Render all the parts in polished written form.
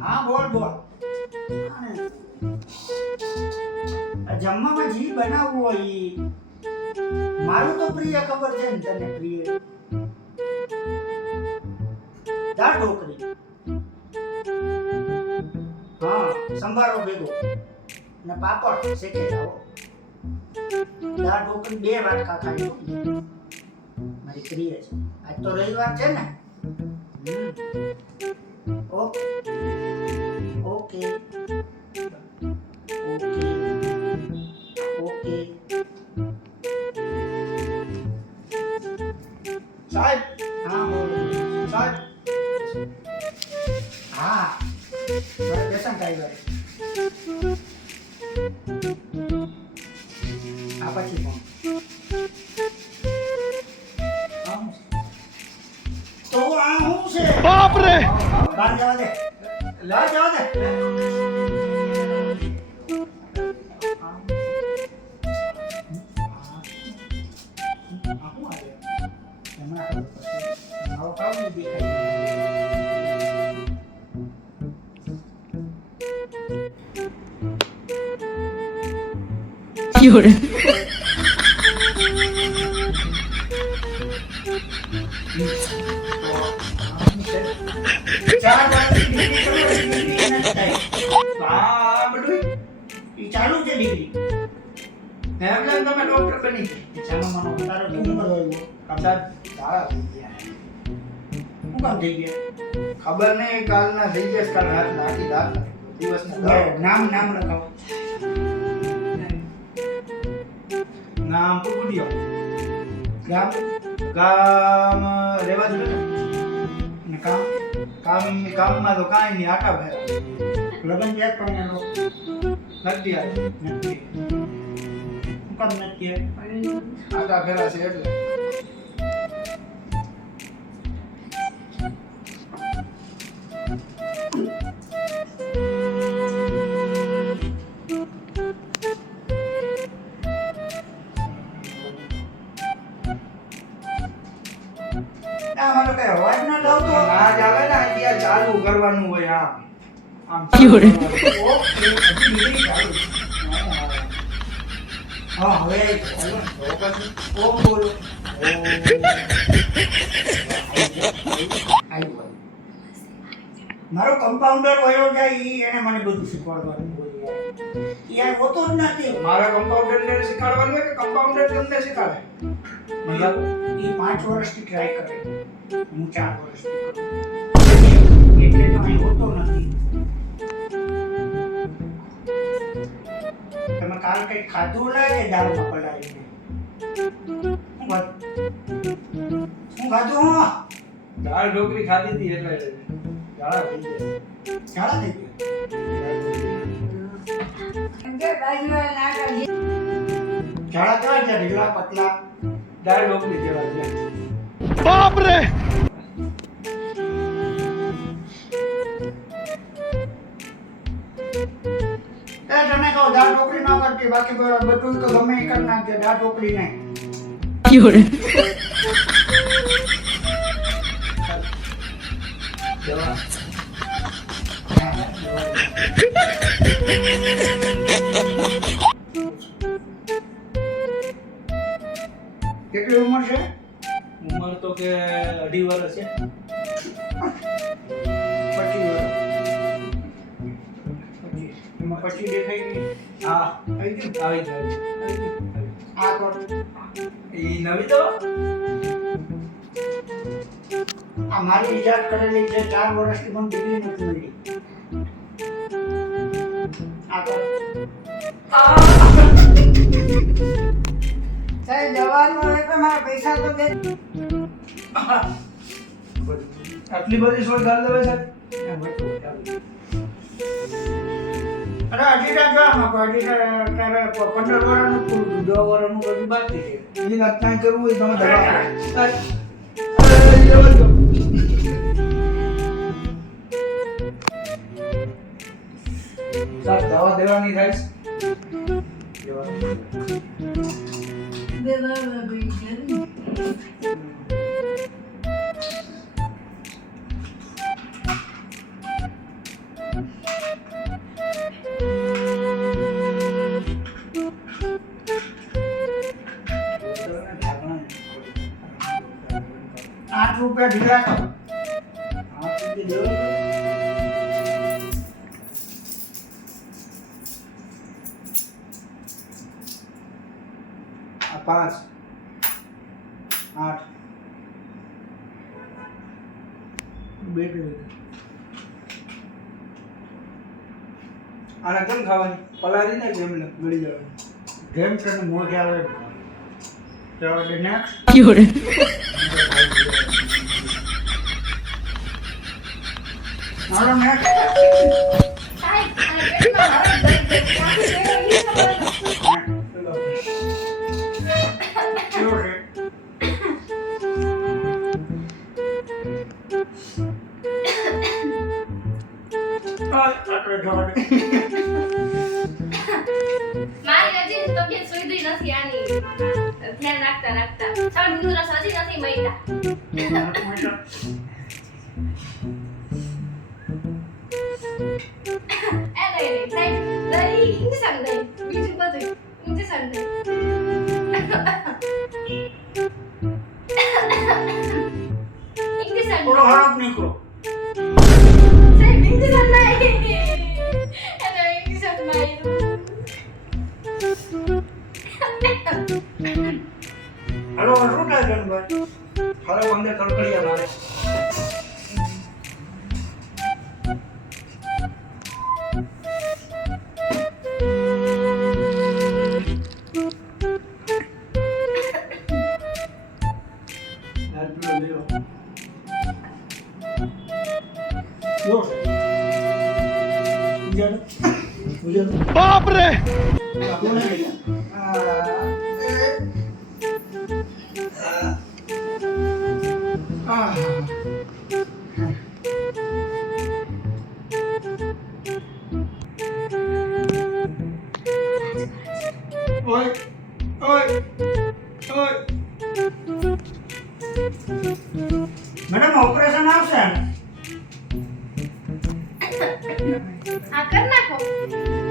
હા બોલ બોલ. જમવામાં જી બનાવવું હોય ઈ. મારું તો પ્રિય ખબર છે ને તને પ્રિય. દાળ ઢોકળી. હા સંભારો ભેગો ને પાપડ શેકેલા હો. દાળ ઢોકળી 2 વાટકા ખાઈ મારી પ્રિય છે. આજ તો રવિવાર છે ને. Okay okay okay. સાહેબ હા બોલો સાહેબ. હા મારે પેશન્ટ આવ્યો. આ પછી ફોન તો આ હું છે. બાપ રે બહાર જવા દે. લા જવા દે. Fiore. ચાલુ છે ડિગ્રી. એમ તમે ડોક્ટર બની ચાલો માનો તારો શું ઉંમર હોય કમદાર સારા થઈ ગયા શું કામ થઈ ગયા. ખબર નહીં કાલના થઈ ગયા કાલ રાત આખી રાત દિવસના નામ નામ લખાવો. નામ પુગુડિયો ગામ ગામ રેવા જ અને કામ કામમાં તો કાંઈ નહીં આટા ભેરા લગન ક્યાં પણ એનો નથી આવી નથી. શું કામ નથી આટા ભેરા છે એટલે મને કઈ અવાજ ના લાવતો. ના જ આવે ને અહીંયા ચાલુ કરવાનું હોય આમ આમ Fiore. ઓકે હજી ડિગ્રી ચાલુ. હા હવે ઓમ બોલો. મારો કમ્પાઉન્ડર વયો જાય ઈ એને મને બધું શીખવાડવાનું હોય યાર હોતો જ નથી. મારા કમ્પાઉન્ડરને શીખવાડવાનું હોય કે કમ્પાઉન્ડર તમને શીખવાડે મતલબ ઈ 5 વર્ષથી ટ્રાય કરે, હું 4 વર્ષથી કરું એટલે તો અહીં હોતો નથી. તમે કાલ કઈ ખાધું લાગે દાળમાં પલાળીને? શું ખાધું? દાળ ઢોકળી ખાધી હતી એટલે ઝાડા થઈ ગયા ઝાડા થઈ ગયા. ઝાડા કેવા છે? ઢીલા પતલા? દાળ ઢોકળી જેવા છે बाप रे. એ તમે કહો દાળ ઢોકળી ન કરતી, બાકી બધું તો ગમે એ કરી નાખજે, દાળ ઢોકળી નહીં. Fiore. જવા કેટલી ઉંમર છે? ઉંમર તો કે 2.5 વર્ષ છે 25 વર્ષ. એમાં પછી દેખાય ગઈ? હા આવી ગયું? આવી જાય આ કર. એ નવી તો આ મારી ઈજાદ કરેલી છે, 4 વર્ષથી મને ડિગ્રી નથી મળી. આ કર. સાહેબ જવાનું હોય તો મારા પૈસા તો દે. આટલી બધી સોય ગાલ દેવે છે અરે હજી તો જો આમાં હજી તારે 15 વર્ષનું પૂરું, 10 વર્ષનું બધું બાકી છે. એ નક્કી કરવું હોય તમે દવા સાહેબ દવા દેવાની થાય છે રૂપિયા ઢીલા તો આ સુધી દેવો તો. આ 5 8 બેટ આના કેમ ખાવાની પલારી ને કેમ ગળી જવાની જેમ તને મોજ આવે ચાલો નેક્સ્ટ Fiore. મારો નેક્સ્ટ સાહેબ આ પેટમાં હરખ દઈ દે ક્યાંથી લેવો ઈ ખબર નથી. કેવો છે આટલો જવા દે. મારી હજી તબિયત સુધરી નથી આની ધ્યાન રાખતા રાખતા ચાલ બીજું રસ હજી નથી મહિના એ નહીં સાહેબ દહીં ઇન્જેક્શન દહીં બીજું બધું ઇન્જેક્શન દહીં ઇન્જેક્શન થોડો હરખ નીકળો સાહેબ ઇન્જેક્શન નહીં એને ઇન્જેક્શન માર્યું હલો શું થાય ગણભાઈ ખરો અંદર કડકડિયા મારે આટલું લેવો કેવો છે ઉજાડો ઉજાડો बाप रे કોને લઈ ઓય ઓય ઓય મેડમ ઓપરેશન આવશે ને આ કર નાખો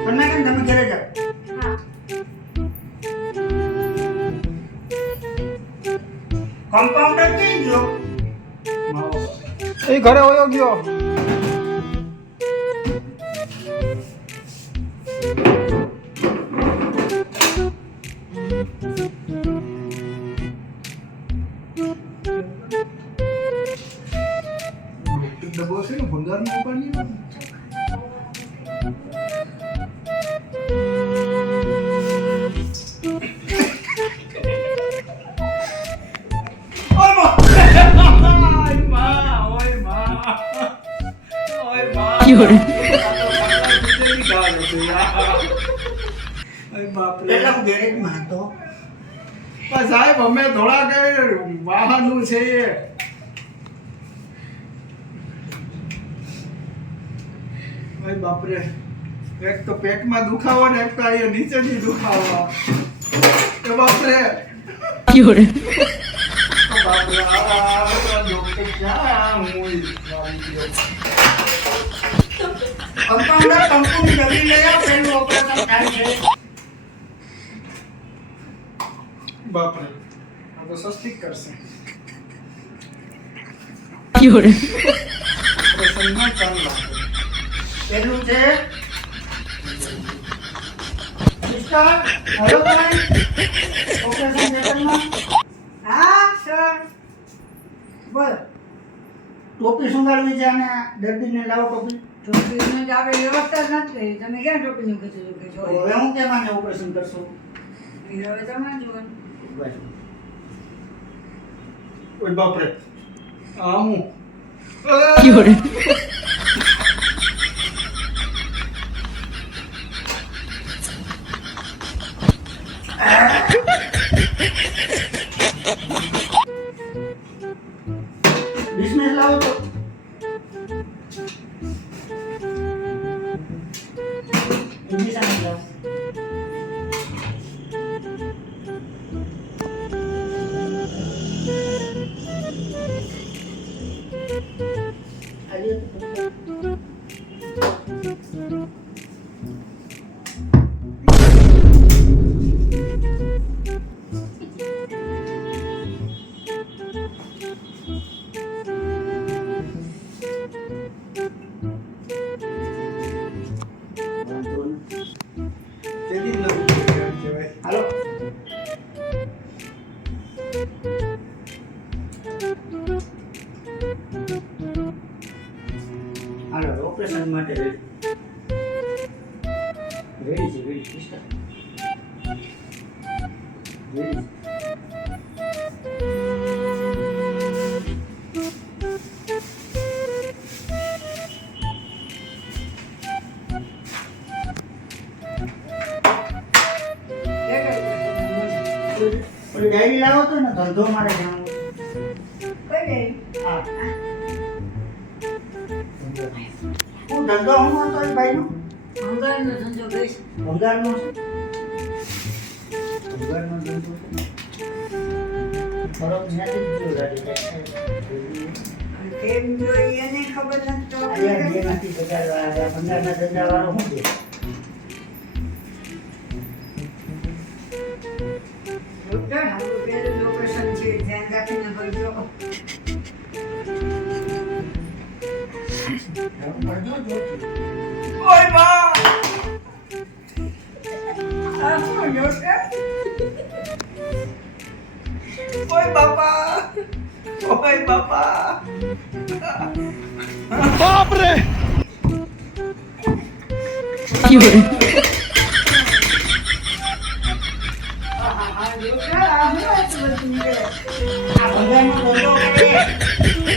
તમને કેમ તમે ઘરે જાઓ હા કમ્પાઉન્ડર કઈ ગયો એ ઘરે હોયો ગયો ડબ્બો છે ને ભંગારનો ઉપાડીએ Fiore. એટલે હું ગેરેજમાં હતો સાહેબ અમે થોડા કઈ વાહનનું છે એ ભાઈ બાપરે એક તો પેટમાં દુખાવો ને એક તો અહીંયા નીચેથી દુખાવો એ બાપરે Fiore. બાપરે આ ડોક્ટર ક્યાં હું આવી ગયો કમ્પાઉન્ડર કંપની જલ્દી લઈ આવો પેલું ઓપરેશન થાય છે બાપરે આ તો સસ્તી જ કરશે Fiore. ઓપરેશનમાં 4 લાખ પેલું છે સિસ્ટર હેલો ભાઈ ઓપરેશન થિયેટરમાં હા સર બોલ ટોપી સંભાળવી છે અને દર્દીને લાવો ટોપી ટોપીની જ આપણે વ્યવસ્થા જ નથી તમે ક્યાં ટોપીનું કીધું કે તો જો હવે હું કેમ આને ઓપરેશન કરશો એ હવે તમારે જોવાનું ઓય બાપરે આ હું Fiore. બિઝનેસ લાવો તો ઇન્જેક્શન લાવો આજે હાલો ઓપરેશન માટે રેડી છે રેડી સિસ્ટર રેડી ઓલી ડાયરી લાવો તો ને ધંધો મારે જાણવો હા હું ધંધો હું હતો એ ભાઈનો ભંગારનો ધંધો કરીશ. ભંગારનો છે ભંગારનો ધંધો છે બરોબર નથી જોયું ગાડી અને કેમ જોઈ એને ખબર નથી તો અહીંયા જે નથી બજારવાળા ભંગારના ધંધાવાળો શું છે ડોક્ટર, આપણું પહેલું લોકેશન છે, ધ્યાન રાખીને કરજો. ઓય માં આ શું ડોક્ટર? ઓય બાપા Fiore, આ ડોક્ટર, આ શું આટલું બધું છે? આ ભંગારનો ધંધો કરે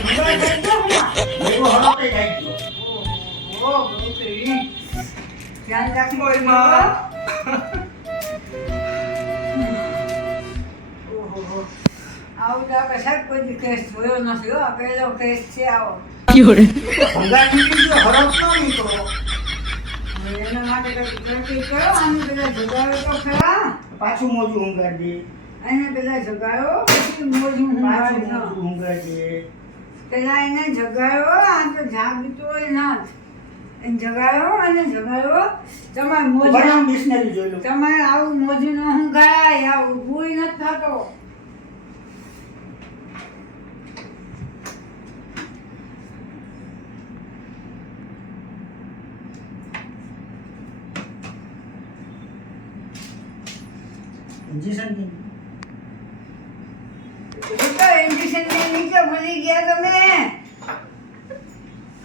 ભંગાર ધંધો એવો હરો કઈ જાય ગયો ઓહો, ડોક્ટરી. ધ્યાન રાખીને ઓય કરજો. માં ઓહો. આવું તો આપણે સાહેબ કોઈ દી કેસ જોયો નથી હો. આ પહેલો કેસ છે આવો. Fiore, ભંગાર નીકળી ગયો હરો જ ન નીકળો હવે એના માટે કંઈક નક્કી કરો. આને પેલા જગાડો તો ખરા. પાછું મોજું ઊંઘાડી એને પેલા જગાડો, પછી મોજું પાછું ઊંઘાડજો. મોજું ઊંઘાડી પેલા એને જગાડો. આ તો જાગતો હોય ના જ. એને જગાડો અને જગાડો. તમારે મોજું બનાવ ડિક્શનરી જોઈ લો તમારે આવું મોજું ન ઊંઘાય. આવું ઊભુંય નથી થતો. ઇન્જેક્શન કે ડોક્ટર, ઇન્જેક્શન ને નીચે ભૂલી ગયા તમે.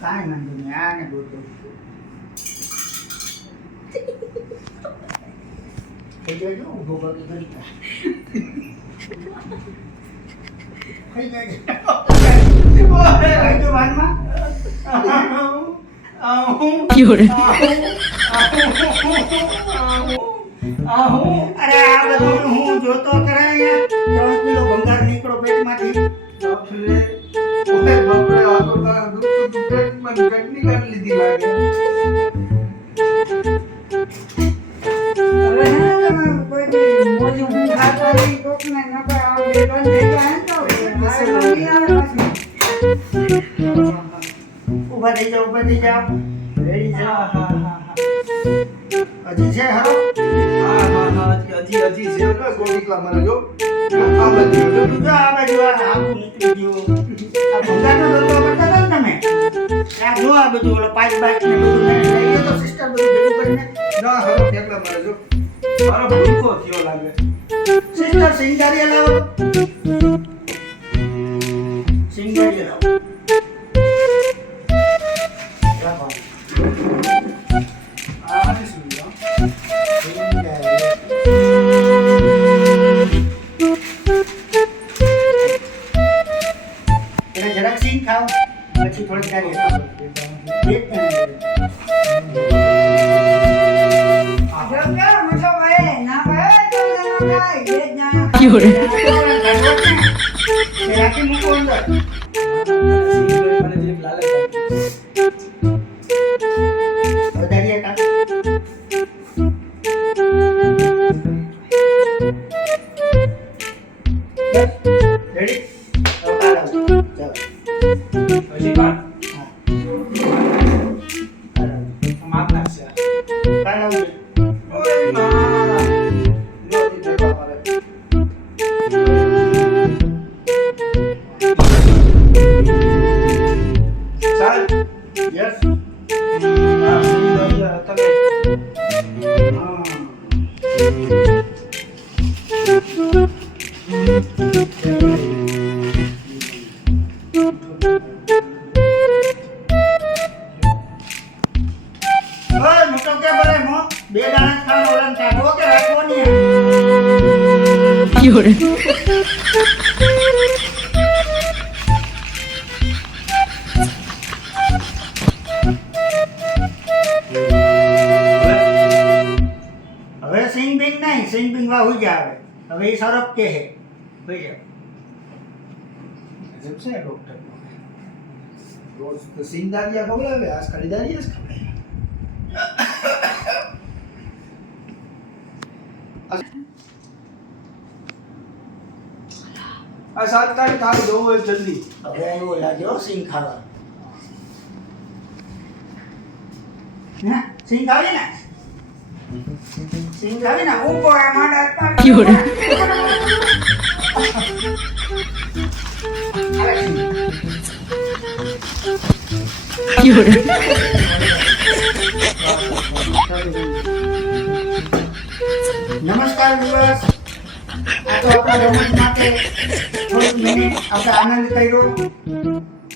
કાંઈ વાંધો નહીં આને ગોતો થઈ જાય ઊભો પગ કરી થઈ જાય કઈ જો વાનમાં Fiore, અરે આ બધું હું જોતો કરાય 3 કિલો ભંગાર નીકળો પેટમાંથી બાપરે ઓય બાપરે આ તો તારા દુઃખ તો પેટમાં ચટણી કાઢી લીધી લાગે હવે હે ને તમે કોઈ દી મોજું ઊંઘાતા નહીં. કોકને નકર આવું બે બંધ થઈ જાય ને તો મારે મમ્મી આવે પાછી. ઊભા થઈ જાઓ રેડી છે હા હજી છે હરો હજી છે ને ગોળીકા મારે જો આ બધી જો જો આ બાજુ આખું નીકળી ગયું આ ભંગારનો ધંધો કરતા હતા ને તમે આ જો આ બધું ઓલો પાઇપ બાઇક ને બધું લઈ લે તો સિસ્ટર બધું ભેગું કરીને ના હરો ઠેકડા મારે જો મારો ભૂખો થયો લાગે સિસ્ટર સિંગારિયા લાવો સિંગારિયા લાવો લાવો આ શું લ્યો એટલે જરાક સિંગ ખાઓ પછી થોડીક તારી ખાઓ એક ડોક્ટર, મોટો ભાઈ ના ભાઈ તો ના ખાય. બે જ જણા Fiore, રાખી મૂકો અંદર મને જે લાલે વધારીએ કામ રેડી હજી કાન માપ નાખશે ઓય માં નો દી ઠેકડા મારે ચાલ યસ આ સહી દોયા તમે બે દાણા જ ખાવાનો, ઓલાને કાઢવો કે રાખવો નહીં? 有人， હવે સિંગ બિંગ નહીં, સિંગ બિંગ વા હુઈ જા હવે. હવે ઈ સરપ કે હે. હુઈ જા. ગજબ છે ડોક્ટર રોજ તો સિંગદારિયા ખવડાવે આજ ખાલી દારિયા જ ખવડાવે આ 7 તારીખ આવી જવું હોય જલ્દી હવે આવ્યો લાગ્યો સિંગ ખાવા. હે? સિંગ ખાવી ને? સિંગ ખાવી ને? ઊભો આ મારા હાથમાં. 有人， આવે સિંગ. 有人， નમસ્કાર viewers. આ તો આપણા રમત માટે થોડીક મિનિટ આપણે આનંદ કર્યો.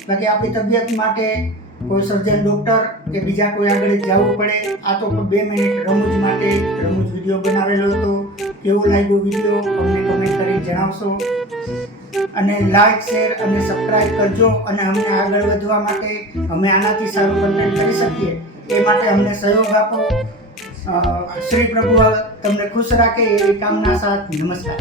બાકી આપણી તબિયત માટે કોઈ સર્જન ડોક્ટર કે બીજા કોઈ આગળ જવું પડે. આ તો 2 મિનિટ રમૂજ માટે રમૂજ વિડીયો બનાવેલો હતો. કેવો લાગ્યો વિડીયો અમને કમેન્ટ કરીને જણાવશો. અને લાઈક શેર અને સબસ્ક્રાઇબ કરજો. અને અમને આગળ વધવા માટે અમે આનાથી સારું કન્ટેન્ટ કરી શકીએ એ માટે અમને સહયોગ આપો. શ્રી પ્રભુ તમને ખુશ રાખે એવી કામના સાથ. નમસ્કાર.